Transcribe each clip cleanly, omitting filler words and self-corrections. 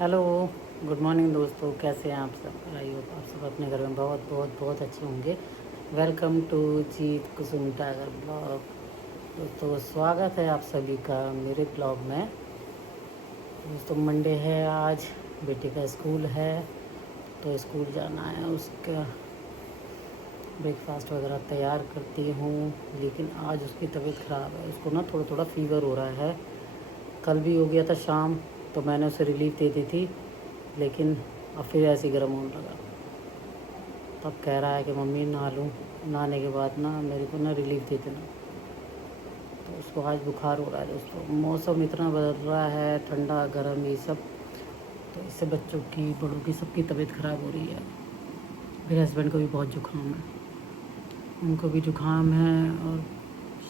Hello, good morning दोस्तों। कैसे हैं आप सब? आई होप आप सब अपने घर में बहुत बहुत बहुत अच्छे होंगे। Welcome to Jeet Kusum tiger blog. दोस्तों स्वागत है आप सभी का मेरे ब्लॉग में। दोस्तों मंडे है आज, बेटे का स्कूल है तो स्कूल जाना है। उसका ब्रेकफास्ट वगैरह तैयार करती हूँ, लेकिन आज उसकी तबीयत ख़राब है। उसको ना थोड़ा थोड़ा फ़ीवर हो रहा है। कल भी हो गया था शाम, तो मैंने उसे रिलीफ दे दी थी, लेकिन अब फिर ऐसे गर्म होने लगा। तब कह रहा है कि मम्मी नहा लूँ, नहाने के बाद ना मेरे को ना रिलीफ दे देना। तो उसको आज बुखार हो रहा है। दोस्तों मौसम इतना बदल रहा है, ठंडा गर्म ये सब, तो इससे बच्चों की बड़ों की सबकी तबीयत ख़राब हो रही है। मेरे हस्बैंड को भी बहुत जुकाम है, उनको भी जुकाम है और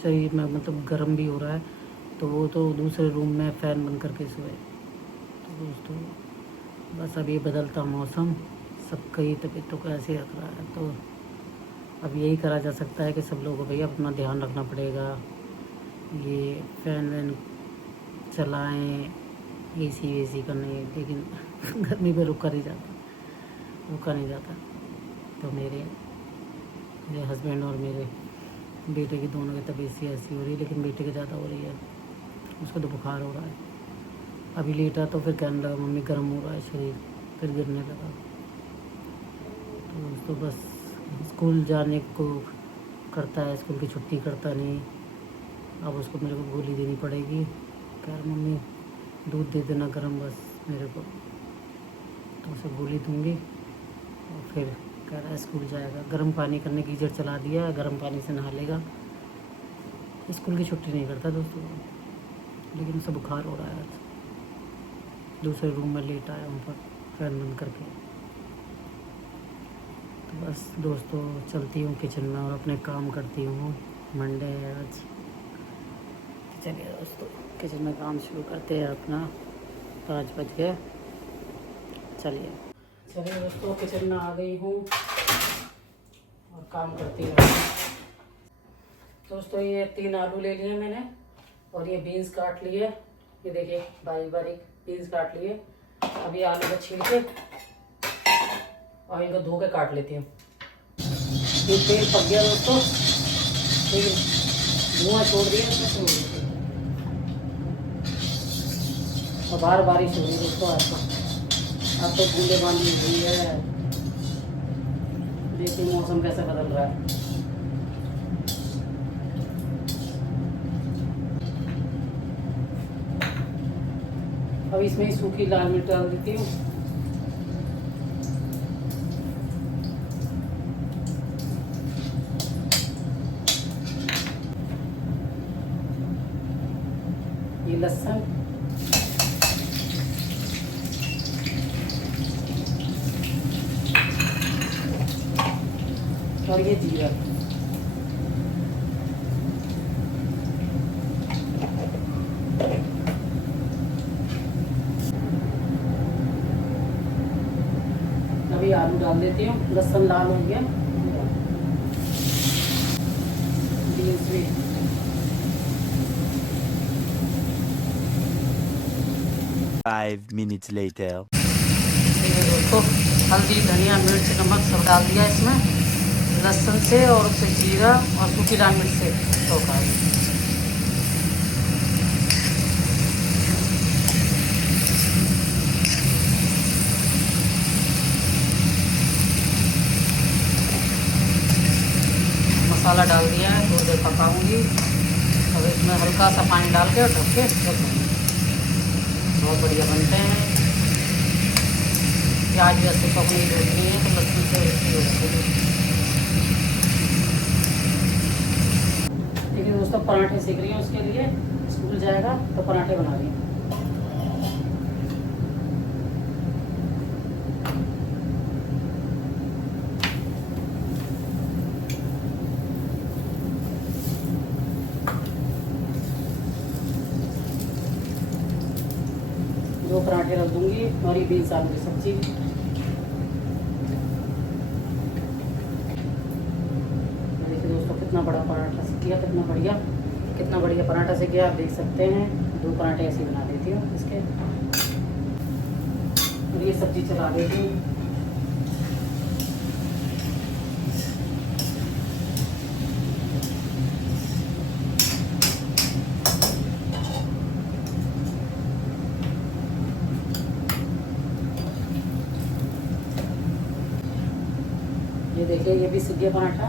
शरीर में मतलब गर्म भी हो रहा है। तो वो तो दूसरे रूम में फ़ैन बंद करके सोए। तो दोस्तों बस अब ये बदलता मौसम सबकी तबीयतों को ऐसे रख रहा है। तो अब यही करा जा सकता है कि सब लोगों को भैया अपना ध्यान रखना पड़ेगा। ये फ़ैन वैन चलाएं, एसी वेसी का नहीं, लेकिन गर्मी में रुका नहीं जाता। तो मेरे हस्बैंड और मेरे बेटे की दोनों की तबीयत सी ऐसी हो रही है, लेकिन बेटे की ज़्यादा हो रही है। उसको तो बुखार हो रहा है। अभी लेटा तो फिर कहने लगा मम्मी गर्म हो रहा है शरीर, फिर गिरने लगा। तो बस स्कूल जाने को करता है, स्कूल की छुट्टी करता नहीं। अब उसको मेरे को गोली देनी पड़ेगी। कह रहा मम्मी दूध दे देना गर्म बस मेरे को। तो उसे गोली दूंगी और फिर कह रहा है स्कूल जाएगा। गर्म पानी करने गीजर चला दिया है, गर्म पानी से नहा लेगा। स्कूल की छुट्टी नहीं करता दोस्तों, लेकिन उसे बुखार हो रहा है। आज दूसरे रूम में लेटा है वहाँ पर फैन बंद करके। तो बस दोस्तों चलती हूँ किचन में और अपने काम करती हूँ। मंडे है आज। चलिए दोस्तों किचन में काम शुरू करते हैं अपना। 5 बज गए। चलिए दोस्तों किचन में आ गई हूँ और काम करती हूँ। दोस्तों ये 3 आलू ले लिए मैंने और ये बीन्स काट लिए। ये देखिए बारीक बारीक बीन्स काट लिए। अभी आलू को छील के और इनको धो के काट लेती हूँ। ये तेल पक गया दोस्तों, ठीक है, धुआं छोड़ दिया इसमें। और बाहर बारिश हो रही है दोस्तों। आज तो बूंदे बांदी हुई है। देखिए मौसम कैसे बदल रहा है। अब इसमें ही सूखी लाल मिर्च डाल देती हूँ। ये लहसुन, और ये जीरा। अभी आलू डाल देती हूँ। लहसुन लाल हो गया। बीन्स भी। Five minutes later. दोस्तों हल्दी धनिया मिर्च नमक सब डाल दिया इसमें, लहसुन से और फिर जीरा और सूखी लाल मिर्च से तड़का। मसाला डाल दिया है, थोड़ी देर पकाऊंगी। अब इसमें हल्का सा पानी डाल के ढक के रख दूँगी। बहुत बढ़िया बनते हैं। प्याज वैसे पकड़ी रोटी है तो लहसुन से रोटी हो जाती है। देखिए दोस्तों पराठे सीख रही हूँ, उसके लिए स्कूल जाएगा तो पराठे बना रही हूँ। दो पराठे रख दूंगी और ये बीन्स आलू की सब्जी। देखिए दोस्तों कितना बड़ा पराठा सीख गया, कितना बढ़िया पराठा सीख गया। आप देख सकते हैं 2 पराठे ऐसे बना देती हूँ इसके। फिर ये सब्जी चला देती हूँ। ये देखिए ये भी सीधे पराठा।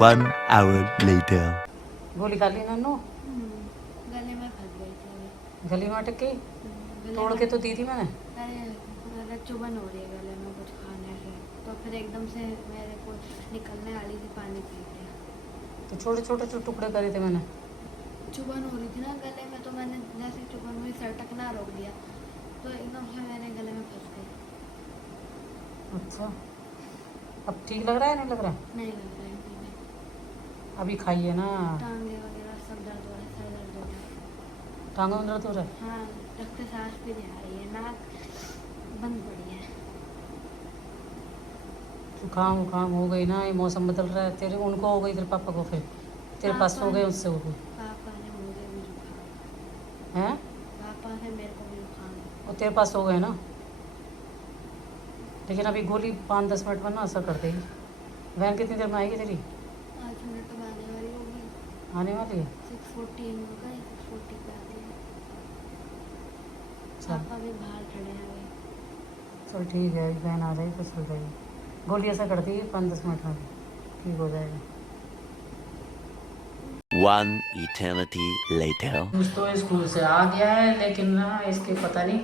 1 hour later. गोली खा ली नन्नू? गले में फंस गई थी अभी। गली में अटक गई? गले तोड़ में- के तो दी थी मैंने। अरे मेरा चुभन हो रही है गले में कुछ खाने से, तो फिर एकदम से मेरे को निकलने वाली थी, पानी पी लिया। तो छोटे छोटे जो टुकड़े करे थे मैंने। चुभन हो रही थी ना गले में, तो मैंने जैसे चुभन हुई सटकना रोक दिया, तो एकदम से मेरे गले में फंस गई। अच्छा, अब ठीक लग रहा है नहीं लग रहा है? नहीं लग रहा है अभी भी। अभी खाइए ना। टांगे वगैरह सब दर्द हो रहा है, सर दर्द हो रहा है। टांगों में दर्द हो रहा है? हाँ, रक्त सांस भी नहीं आ रही है, नाक बंद पड़ी है। जुकाम वुकाम हो गई ना, ये मौसम बदल रहा है। तेरे उनको हो गई, तेरे पापा को, फिर तेरे पास हो गए, उससे हो गई। पापा ने मुझे भी जुकाम, हैं? पापा से मेरे को भी जुकाम। और तेरे पास हो गए ना, लेकिन अभी गोली 5-10 मिनट में ना असर कर देगी। वैन कितनी देर में आएगी तेरी? 5 मिनट में आने वाली होगी। आने वाली है? 6:14 होगा, 6:40 पे आती है। चल पापा भी बाहर खड़े हैं अभी। चल ठीक है, वैन आ जाएगी तो चल जाएगी। गोली असर करती है 5-10 मिनट में, ठीक हो जाएगा। 1 eternity later. कुछ तो स्कूल से आ गया है, लेकिन ना इसके पता नहीं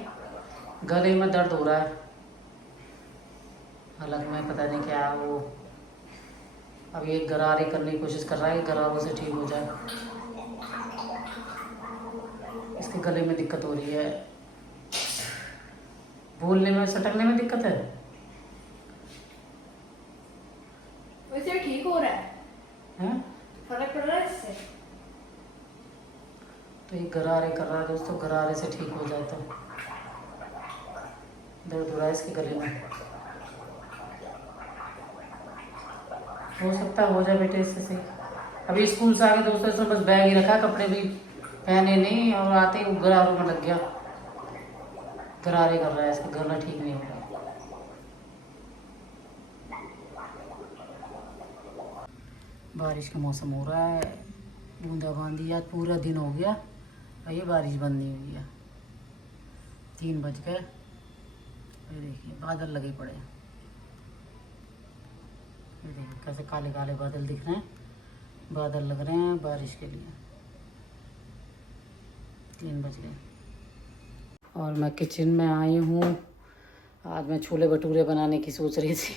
गले में दर्द हो रहा है। हालांकि मैं पता नहीं क्या वो अभी एक गरारे करने की कोशिश कर रहा है कि गरारों से ठीक हो जाए। इसके गले में दिक्कत हो रही है, बोलने में, सटकने में दिक्कत है। वैसे ठीक हो रहा है, हैं? फर्क पड़ रहा है इससे। तो ये गरारे कर रहा है दोस्तों, गरारे से ठीक हो जाए तो। दर्द हो रहा है इसके गले में, हो सकता है हो जाए बेटे इससे सही। अभी स्कूल से आके दोस्तों इसने बस बैग ही रखा, कपड़े भी पहने नहीं, और आते ही वो गरारों में लग गया। गरारे कर रहा है, इसका गला ठीक नहीं हो रहा। बारिश का मौसम हो रहा है, बूंदाबांदी। आज पूरा दिन हो गया और ये बारिश बंद नहीं हुई है। 3 बज गए, ये देखिए बादल लगे पड़े हैं। ये देखिए कैसे काले काले बादल दिख रहे हैं, बादल लग रहे हैं बारिश के लिए। 3 बज गए और मैं किचन में आई हूँ। आज मैं छोले भटूरे बनाने की सोच रही थी।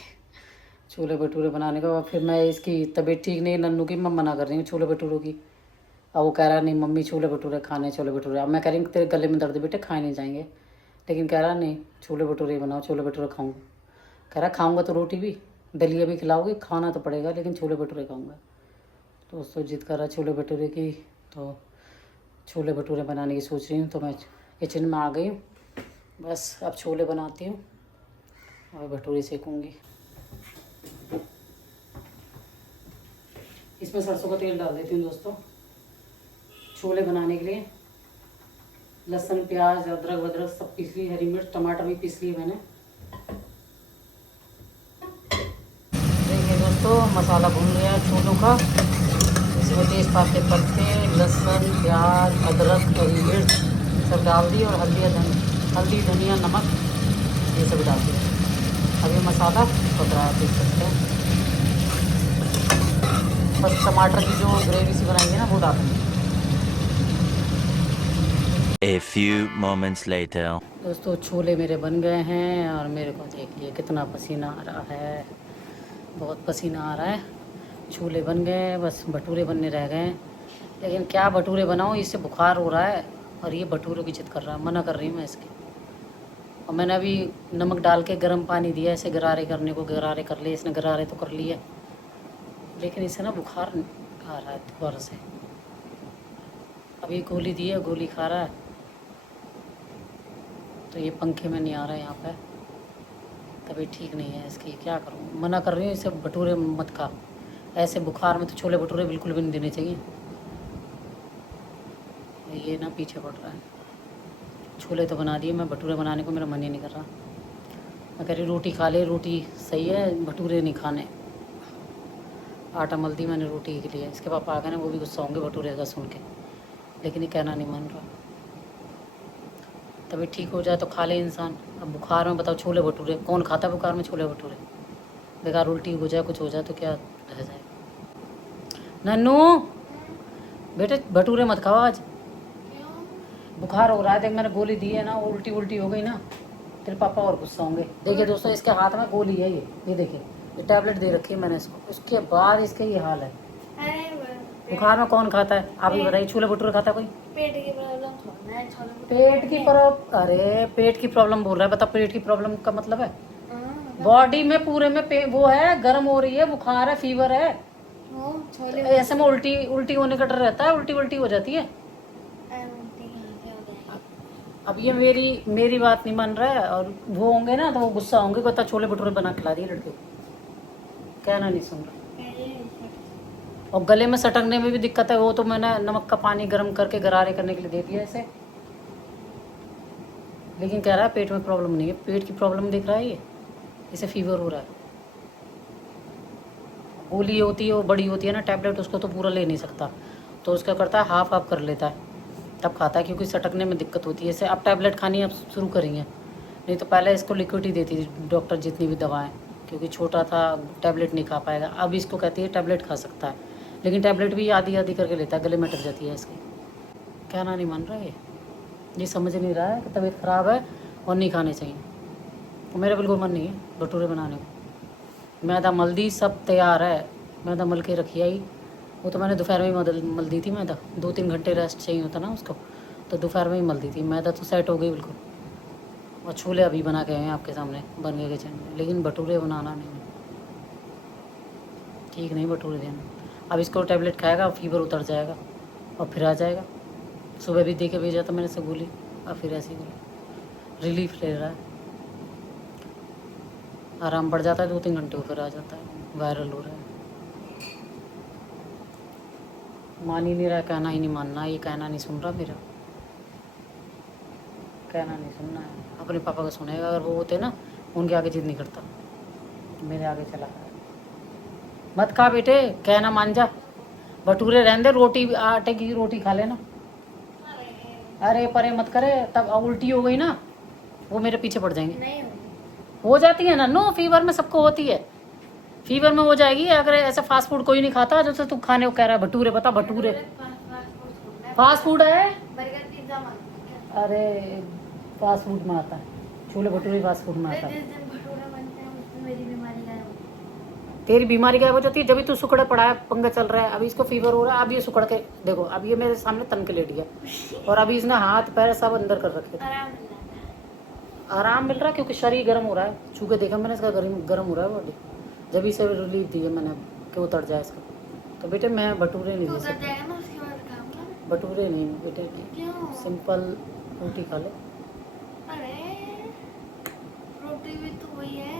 छोले भटूरे बनाने का, फिर मैं इसकी तबीयत ठीक नहीं, नन्नू की, मैं मना कर रही हूँ छोले भटूरों की। अब वो कह रहा नहीं मम्मी छोले भटूरे खाने, छोले भटूरे। अब मैं कह रही हूँ तेरे गले में दर्द बेटे, खाए नहीं जाएंगे, लेकिन कह रहा नहीं छोले भटूरे बनाओ, छोले भटूरे खाऊंगा। कह रहा खाऊंगा तो रोटी भी, दलिया भी खिलाओगे, खाना तो पड़ेगा, लेकिन छोले भटूरे खाऊंगा। तो उसको जिद कर रहा छोले भटूरे की, तो छोले भटूरे बनाने की सोच रही हूँ। तो मैं किचन में आ गई हूँ, बस अब छोले बनाती हूँ और भटूरे सेकूँगी। इसमें सरसों का तेल डाल देती हूँ दोस्तों छोले बनाने के लिए। लहसुन प्याज अदरक वदरक सब पीस ली, हरी मिर्च टमाटर भी पीस लिए मैंने। देखिए दोस्तों मसाला भून लिया है छोलों का। इसमें तेजपात के पत्ते, लहसुन प्याज अदरक हरी मिर्च सब डाल दी, और हल्दी धनिया नमक ये सब डाल दिया। अब ये मसाला पक रहा है, देख सकते हैं। बस टमाटर की जो ग्रेवी सी बनाएंगे ना वो डालेंगे। A few moments later. दोस्तों छोले मेरे बन गए हैं और मेरे को देखिए कितना पसीना आ रहा है, बहुत पसीना आ रहा है। छोले बन गए, बस भटूरे बनने रह गए हैं। लेकिन क्या भटूरे बनाऊँ, इससे बुखार हो रहा है और ये भटूरों की जिद कर रहा है, मना कर रही हूँ मैं इसकी। और मैंने अभी नमक डाल के गर्म पानी दिया ऐसे गरारे करने को, गरारे कर लिए इसने, गरारे तो कर लिए, लेकिन इसे ना बुखार आ रहा है दोबारा से। अभी गोली दी है, गोली खा रहा है, तो ये पंखे में नहीं आ रहा है यहाँ पे, तभी ठीक नहीं है इसकी। क्या करूँ, मना कर रही हूँ इसे भटूरे मत खा। ऐसे बुखार में तो छोले भटूरे बिल्कुल भी नहीं देने चाहिए। ये ना पीछे पड़ रहा है। छोले तो बना दिए, मैं भटूरे बनाने को मेरा मन ही नहीं कर रहा। मैं कह रही रोटी खा ले, रोटी सही है, भटूरे नहीं खाने। आटा मल दी मैंने रोटी के लिए। इसके पापा आ गए ना, वो भी गुस्सा होंगे भटूरे का सुन के, लेकिन ये कहना नहीं मान रहा। तभी ठीक हो जाए तो खा ले इंसान। अब बुखार में बताओ छोले भटूरे कौन खाता है? बुखार में छोले भटूरे बेकार, उल्टी हो जाए कुछ हो जाए तो क्या रह जाए। नन्नू बेटे भटूरे मत खाओ आज, बुखार हो रहा है। देख मैंने गोली दी है ना, उल्टी उल्टी हो गई ना, तेरे पापा और गुस्सा होंगे। देखिए दोस्तों, इसके हाथ में गोली है, ये देखिए, ये टैबलेट दे रखी है मैंने इसको, उसके बाद इसके ये हाल है। बुखार में कौन खाता है? आप ही बताइए, छोले भटूरे खाता है कोई? पेट की प्रॉब्लम थोड़ा है, पेट की प्रॉब्लम? अरे पेट की प्रॉब्लम बोल रहा है, बता पेट की प्रॉब्लम का मतलब है बॉडी में पूरे में वो है, गर्म हो रही है, बुखार है, फीवर है, छोले ऐसे में उल्टी उल्टी होने का डर रहता है, उल्टी उल्टी हो जाती है। अब ये मेरी बात नहीं मान रहा है, और वो होंगे ना तो वो गुस्सा होंगे, कहता छोले भटूरे बना खिला दिए लड़के को, कहना नहीं सुन रहा। और गले में सटकने में भी दिक्कत है, वो तो मैंने नमक का पानी गर्म करके गरारे करने के लिए दे दिया इसे, लेकिन कह रहा है पेट में प्रॉब्लम नहीं है। पेट की प्रॉब्लम दिख रहा है, ये इसे फीवर हो रहा है। गोली होती है वो बड़ी होती है ना टैबलेट, उसको तो पूरा ले नहीं सकता, तो उसका करता है हाफ हाफ कर लेता है, तब खाता है, क्योंकि सटकने में दिक्कत होती है इसे। अब टैबलेट खानी अब शुरू करेंगे, नहीं तो पहले इसको लिक्विड ही देती थी डॉक्टर जितनी भी दवाएं, क्योंकि छोटा था टैबलेट नहीं खा पाएगा। अब इसको कहती है टैबलेट खा सकता है, लेकिन टैबलेट भी आधी आधी करके लेता है, गले में अटक जाती है इसकी। कहना नहीं मान रहा है ये समझ नहीं रहा है कि तबीयत ख़राब है और नहीं खाने चाहिए। तो मेरा बिल्कुल मन नहीं है भटूरे बनाने को। मैदा मल दी, सब तैयार है, मैदा मल के रखी आई। वो तो मैंने दोपहर में ही मल दी थी मैदा, 2-3 घंटे रेस्ट चाहिए होता ना उसको, तो दोपहर में ही मल दी थी। मैदा तो सेट हो गई बिल्कुल, और छोले अभी बना के आए हैं आपके सामने, बन गए किचन में, लेकिन भटूरे बनाना नहीं, ठीक नहीं भटूरे देना। अब इसको टैबलेट खाएगा, फीवर उतर जाएगा और फिर आ जाएगा। सुबह भी दे के भेजा था मैंने से गोली, और फिर ऐसी गोली, रिलीफ ले रहा है, आराम पड़ जाता है, 2-3 घंटे फिर आ जाता है, वायरल हो रहा है। मान ही नहीं रहा, कहना ही नहीं मानना, ये कहना नहीं सुन रहा मेरा, कहना नहीं सुनना है। अपने पापा का सुनेगा, अगर वो होते ना उनके आगे जिद नहीं करता, मेरे आगे चला है। मत खा बेटे, कहना मान जा, भटूरे रहने दे, रोटी आटे की रोटी खा लेना। अरे परे मत करे, तब उल्टी हो गई ना वो मेरे पीछे पड़ जाएंगे। नहीं हो जाती है ना, नो फीवर में सबको होती है, फीवर में हो जाएगी। अगर ऐसा फास्ट फूड कोई नहीं खाता, जैसे तू खाने को कह रहा है भटूरे, बता भटूरे फास्ट फूड है? बर्गर पिज्जा मांगते अरे फास्ट फूड में आता है, छोले भटूरे फास्ट फूड में आता है। जिस दिन भटूरे बनते हैं उस दिन मेरी बीमारी गायब होती तेरी बीमारी गायब हो जाती है जब भी तू सुकड़े पड़ा है, पंगा चल रहा है। अभी इसको फीवर हो रहा है, अब ये सुकड़ के देखो, अब ये मेरे सामने तन के लेट गया, और अभी इसने हाथ पैर सब अंदर कर रखे थे। है। आराम मिल जाता है। आराम मिल रहा है क्योंकि शरीर गर्म हो रहा है, छू के देखा मैंने इसका गर्म हो रहा है बॉडी, जब इसे रिलीफ दी है मैंने कि उतर जाए इसका। तो बेटे मैं भटूरे नहीं तो दे उतर सकती, जाएगा ना, उसके बाद खाऊंगा मैं। भटूरे नहीं बेटे, नहीं, क्यों? सिंपल रोटी खा ले। अरे रोटी भी तो वही है,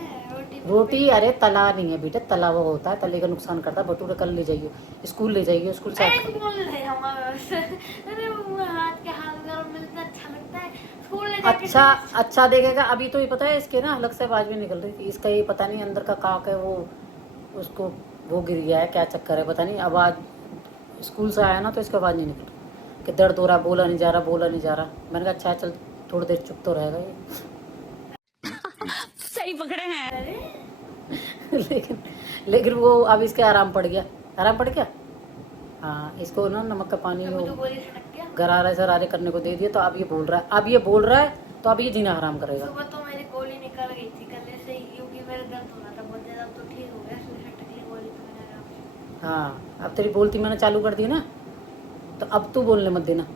रोटी अरे तला नहीं है बेटे, तला हुआ होता है, तले का नुकसान करता है। भटूरे कल ले जाइए, स्कूल ले जाइए, स्कूल से अरे स्कूल ले जाऊंगा बस। अरे वो हाथ के हाथ गरम मिलता अच्छा लगता है, स्कूल ले जाके अच्छा देखेगा। अभी तो ये पता है इसके ना अलग से आवाज भी निकल रही थी, इसका ये पता नहीं अंदर का काक है वो, उसको वो गिर गया है, क्या चक्कर है पता नहीं। आवाज स्कूल से आया ना तो इसकी आवाज नहीं निकल रही कि दर्द हो रहा, बोला नहीं जा रहा। मैंने कहा अच्छा चल थोड़ी देर चुप तो रहेगा ये। सही पकड़े हैं। लेकिन वो अब इसके आराम पड़ गया। हाँ, इसको ना नमक का पानी अभी तो गोली सटक गया। गरारे सरारे करने को दे दिया, तो अब ये बोल रहा है, तो अब ये जीना हराम करेगा। सुबह तो मेरी गोली निकल गई थी कल से ही, क्योंकि मेरा दर्द हो रहा था बहुत ज्यादा, तो ठीक हो गया, सटक गई गोली तो मैंने आराम से। हाँ, अब तेरी बोलती मैंने चालू कर दी ना, तो अब तू बोलने मत देना,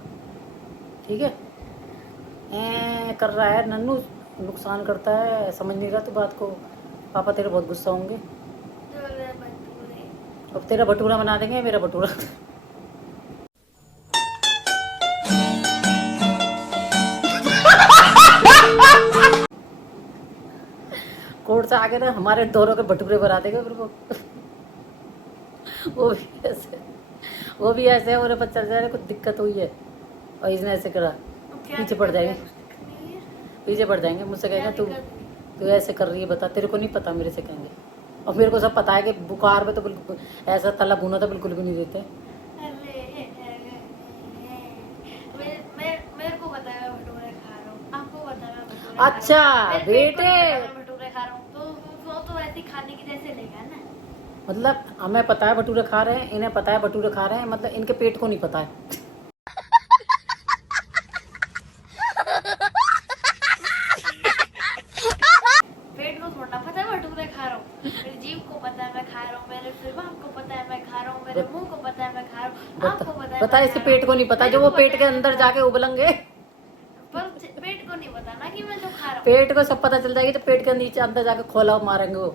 ठीक है? कर रहा है नन्नू, नुकसान करता है, समझ नहीं रहा तू बात को। पापा तेरे बहुत गुस्सा होंगे। अब तेरा भटूरा बना देंगे, मेरा भटूरा। कोर्ट से आके ना हमारे दोनों के भटूरे बना देंगे फिर वो भी ऐसे उन्हें पता चल जाए कुछ दिक्कत हुई है और इसने ऐसे करा, पीछे पड़ जाएंगे। पीछे पड़ जाएंगे, मुझसे कहेंगे तू तू ऐसे कर रही है, बता, तेरे को नहीं पता, मेरे से कहेंगे। और मेरे को सब पता है कि बुखार में तो बिल्कुल ऐसा तला भुना तो बिल्कुल भी नहीं देते। मेरे को पता है मैं भटूरे खा रहा हूँ, आपको पता है मैं भटूरे खा अच्छा रहा हूँ। मेरे पेट को बेटे, नहीं पता मैं भटूरे खा रहा हूँ, तो वो तो वैसे ही खाने की जैसे लेगा ना। मतलब हमें पता है भटूरे खा रहे हैं, इन्हें पता है भटूरे खा रहे हैं, मतलब इनके पेट को नहीं पता है। पेट को थोड़ा पता है भटूरे खा रहा हूँ, मेरी जीभ को पता है मैं खा रहा हूँ, मेरे दिमाग को पता है मैं खा रहा हूँ, मेरे मुंह को पता है मैं खा रहा हूँ, आपको पता है पता है मैं इसके खा रहा पेट को नहीं पता, हूँ। जो वो मेरे को पेट पता के है अंदर मैं जाके उबलेंगे। पर पेट को नहीं पता ना कि मैं जो खा रहा हूँ। पेट को सब पता चल जाएगी, तो पेट के नीचे अंदर जाके खोला मारेंगे वो।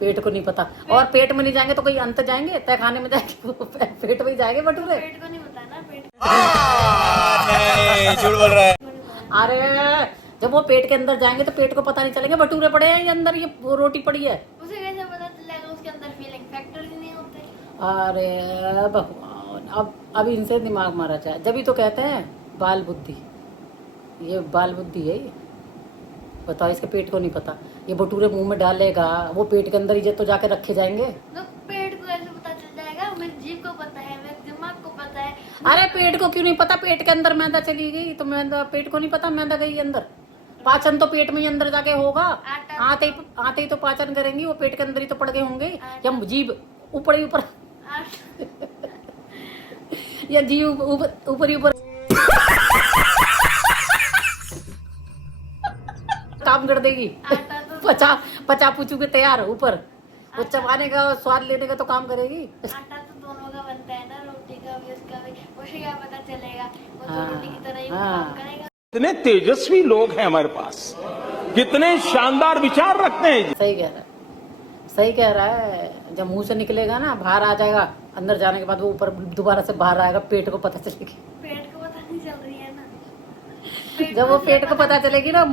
पेट को नहीं पता, और पेट में नहीं जाएंगे तो कोई अंत जाएंगे, तय खाने में जाएंगे, वो पेट में ही जाएंगे भटूरे। पेट को नहीं पता ना, पेट नहीं झूठ बोल रहा है। को नहीं पता। अरे जब वो पेट के अंदर जाएंगे तो पेट को पता नहीं चलेंगे भटूरे पड़े हैं ये अंदर, ये वो रोटी पड़ी है। उसे कैसे पता चलेगा, उसके अंदर फीलिंग फैक्टर ही नहीं होते। अरे भगवान, अब इनसे दिमाग मारा जाए, जब ही तो कहते हैं बाल बुद्धि, ये बाल बुद्धि है ये। बताओ, इसके पेट को नहीं पता, ये भटूरे मुंह में डालेगा, वो पेट के अंदर ही तो जाके रखे जाएंगे। तो पेट को ऐसे पता चल जाएगा, मेरी जीभ को पता है, मेरे दिमाग को पता है। अरे पेट को क्यों नहीं पता, पेट के अंदर मैदा चली गई तो मैदा, पेट को नहीं पता मैदा गई अंदर। पाचन तो पेट में ही अंदर जाके होगा, आते ही तो पाचन करेंगी, वो पेट के अंदर ही तो पड़ गए होंगे, या जीभ ऊपर ही ऊपर या जीभ ऊपर ही ऊपर काम कर देगी। आटा तो पचा पूछू के तैयार ऊपर, वो चबाने का स्वाद लेने का तो काम करेगी। आटा तो दोनों का बनता है ना, रोटी का भी उसका भी, उसे क्या पता चलेगा, वो तो हाँ, रोटी की तरह ही हाँ। काम करेगा। कितने तेजस्वी लोग हैं हमारे पास, कितने शानदार विचार रखते हैं। सही कह रहा है, सही कह रहा है। जब मुंह से निकलेगा ना, बाहर आ जाएगा, अंदर जाने के बाद वो ऊपर दोबारा से बाहर आएगा, पेट को पता चलेगी। पेट को पता नहीं चल रही है ना। जब वो पेट को पता चलेगी ना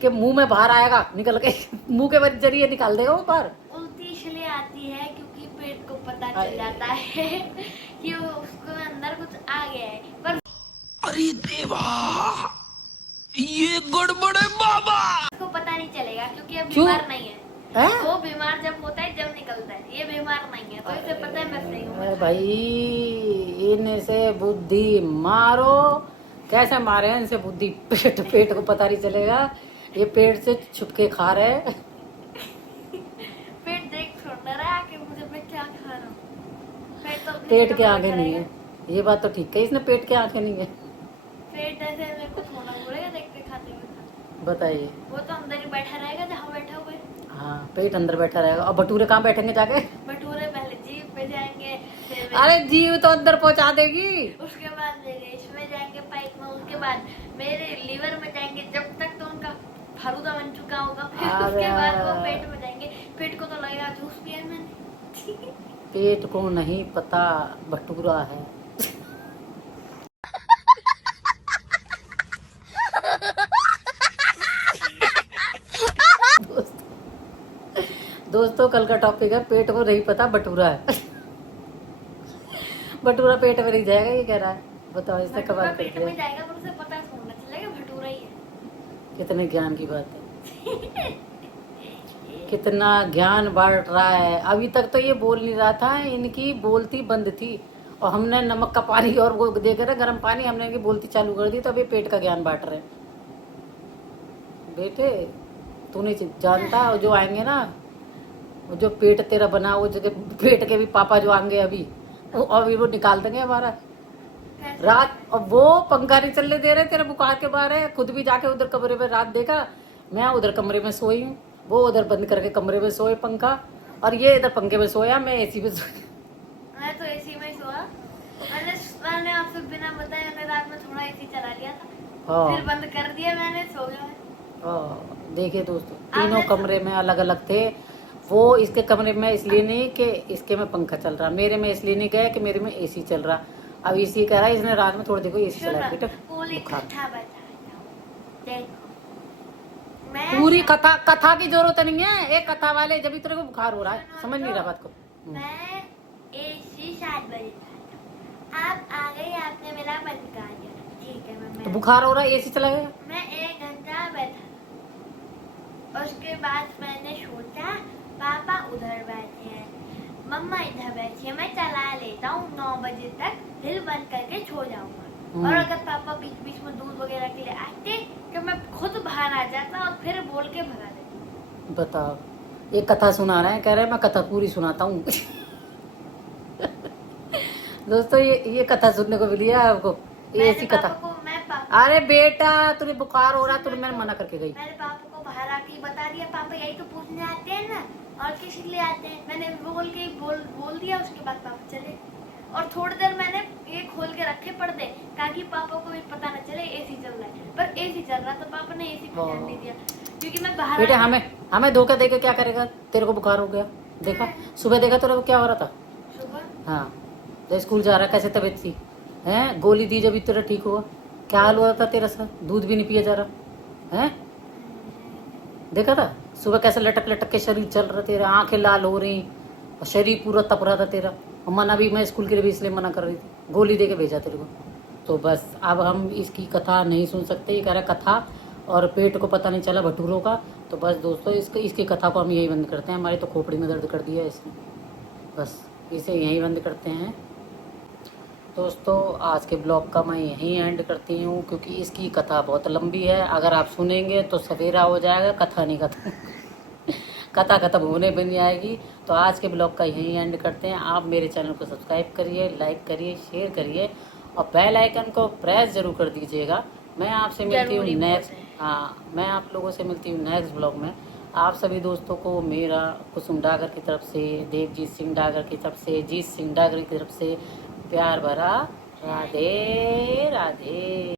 कि मुंह में बाहर आएगा निकल के, मुंह के जरिए निकाल देगा वो बाहर। उल्टी इसलिए आती है क्योंकि पेट को पता चल जाता है कि वो उसको अंदर कुछ आ गया है, पर अरे देवा, ये गड़बड़ है बाबा। उसको पता नहीं चलेगा क्योंकि अब क्यों? बीमार नहीं है। हैं? वो बीमार जब होता है जब निकलता है, ये बीमार नहीं है, तो इसे पता है मैं सही हूँ। अरे भाई, इनसे बुद्धि मारो। कैसे मारे हैं इनसे बुद्धि, पेट को पता नहीं चलेगा, ये पेट से छुपके खा रहे हैं। पेट देख छोड़ रहा है कि मुझे मैं क्या खा रहा हूँ। पेट तो अपनी पेट जगह के पर आगे नहीं है, ये बात तो ठीक है, इसने पेट के आंखें नहीं है। पेट ऐसे मेरे को थोड़ा बुरेगा देखते खाते हुए। बताइए। वो तो अंदर ही बैठा रहेगा जहाँ बैठा हुए। हाँ, पेट अंदर बैठा रहेगा, और भटूरे कहाँ बैठेंगे जाके? भटूरे पहले जीभ पे जाएंगे, फिर अरे जीव तो अंदर पहुंचा देगी। उसके बाद मेरे इसमें जाएंगे पाइप में, उसके बाद मेरे लीवर में जाएंगे, जब तक तो उनका फरूदा बन चुका होगा, फिर उसके बाद वो पेट में जाएंगे। पेट को तो लगेगा जूस पिया है मैंने। पेट को नहीं पता भटूरा है। दोस्तों कल का टॉपिक है, पेट को नहीं पता भटूरा है। भटूरा पेट में नहीं जाएगा, ये कह रहा है। बताओ, इसने भटूरा कबार कर पेट दिया। में जाएगा पर उसे पता थोड़ा चलेगा भटूरा ही है। कितने ज्ञान की बात है, कितना ज्ञान बांट रहा है। अभी तक तो ये बोल नहीं रहा था, इनकी बोलती बंद थी, और हमने नमक का पानी और वो देकर गर्म पानी, हमने इनकी बोलती चालू कर दी, तो अभी पेट का ज्ञान बांट रहे हैं। बेटे तू नहीं जानता, और जो आएंगे ना, वो जो पेट तेरा बना, वो जगह पेट के भी पापा जो आएंगे अभी, वो निकाल देंगे हमारा रात। और वो पंखा नहीं चलने दे रहे, तेरे बुखार के बारे है, खुद भी जाके उधर कमरे में रात देखा, मैं उधर कमरे में सोई हूँ, वो उधर बंद करके कमरे में सोए पंखा, और ये इधर पंखे में सोया, मैं एसी में सोई। मैं तो एसी में ही सोया। मैंने आपसे बिना बताए मैंने रात में थोड़ा एसी चला लिया था, हाँ। फिर बंद कर दिया मैंने, सो गया मैं। देखिए दोस्तों, तीनों कमरे में अलग अलग थे। वो इसके कमरे में इसलिए नहीं कि इसके में पंखा चल रहा, मेरे में इसलिए नहीं गया कि मेरे में एसी चल रहा। अब इसी कह रहा है, इसने रात में थोड़ी देखो एसी चला बेटा। पूरी कथा की जरूरत नहीं है, एक कथा वाले जब तेरे को बुखार हो रहा है, समझ नहीं रहा बात को। मैं एसी 7 बजे आप आ गए, आपने मेरा बंद कर दिया, ठीक है। तो बुखार हो रहा है, एसी चला गया। मैं और उसके बाद मैंने सोचा पापा उधर बैठे हैं, मम्मा इधर बैठी है, मैं चला लेता हूँ 9 बजे तक, दिल बंद करके सो जाऊंगा। और अगर पापा बीच बीच में दूध वगैरह के लिए आते तो मैं खुद बाहर आ जाता और फिर बोल के भगा देता। बताओ, ये कथा सुना रहे हैं, कह रहे हैं मैं कथा पूरी सुनाता हूँ। दोस्तों ये कथा सुनने को मिली है आपको, ये ऐसी कथा। अरे बेटा तुझे बुखार हो रहा, तुझे मैंने मना करके गई। मैंने पापा को बाहर आके बता दिया, पापा यही तो पूछने आते हैं ना, और किस लिए आते हैं, मैंने बोल दिया। उसके बाद पापा चले और थोड़ी देर मैंने ये खोल के रखे पर्दे ताकि पापा को भी पता न चले एसी चल रहा है, पर एसी चल रहा तो पापा ने एसी पे ध्यान नहीं दिया क्योंकि मैं बाहर। बेटा हमें धोखा देके क्या करेगा, तेरे को बुखार हो गया, देखा सुबह देखा तेरे को क्या हो रहा था। सुबह हाँ तो स्कूल जा रहा, कैसे तबीयत थी, हैं गोली दी जब तेरा ठीक हुआ, क्या हाल हुआ था तेरा सर, दूध भी नहीं पिया जा रहा है, देखा था सुबह कैसे लटक लटक के शरीर चल रहा तेरा, आंखें लाल हो रही और शरीर पूरा तप रहा था तेरा। और मना भी मैं स्कूल के लिए भी इसलिए मना कर रही थी, गोली दे के भेजा तेरे को। तो बस अब हम इसकी कथा नहीं सुन सकते, ये कह रहा कथा और पेट को पता नहीं चला भटूरों का। तो बस दोस्तों इसकी कथा को हम यही बंद करते हैं, हमारी तो खोपड़ी में दर्द कर दिया है इसने, बस इसे यहीं बंद करते हैं। दोस्तों आज के ब्लॉग का मैं यहीं एंड करती हूँ क्योंकि इसकी कथा बहुत लंबी है, अगर आप सुनेंगे तो सवेरा हो जाएगा, कथा नहीं खत्म कथा खत्म होने भी नहीं आएगी। तो आज के ब्लॉग का यहीं एंड करते हैं। आप मेरे चैनल को सब्सक्राइब करिए, लाइक करिए, शेयर करिए और बेल आइकन को प्रेस जरूर कर दीजिएगा। मैं आपसे मिलती हूँ नेक्स्ट, मैं आप लोगों से मिलती हूँ नेक्स्ट ब्लॉग में। आप सभी दोस्तों को मेरा कुसुम डागर की तरफ से, देवजीत सिंह डागर की तरफ से, जीत सिंह डागर की तरफ से प्यार भरा राधे राधे।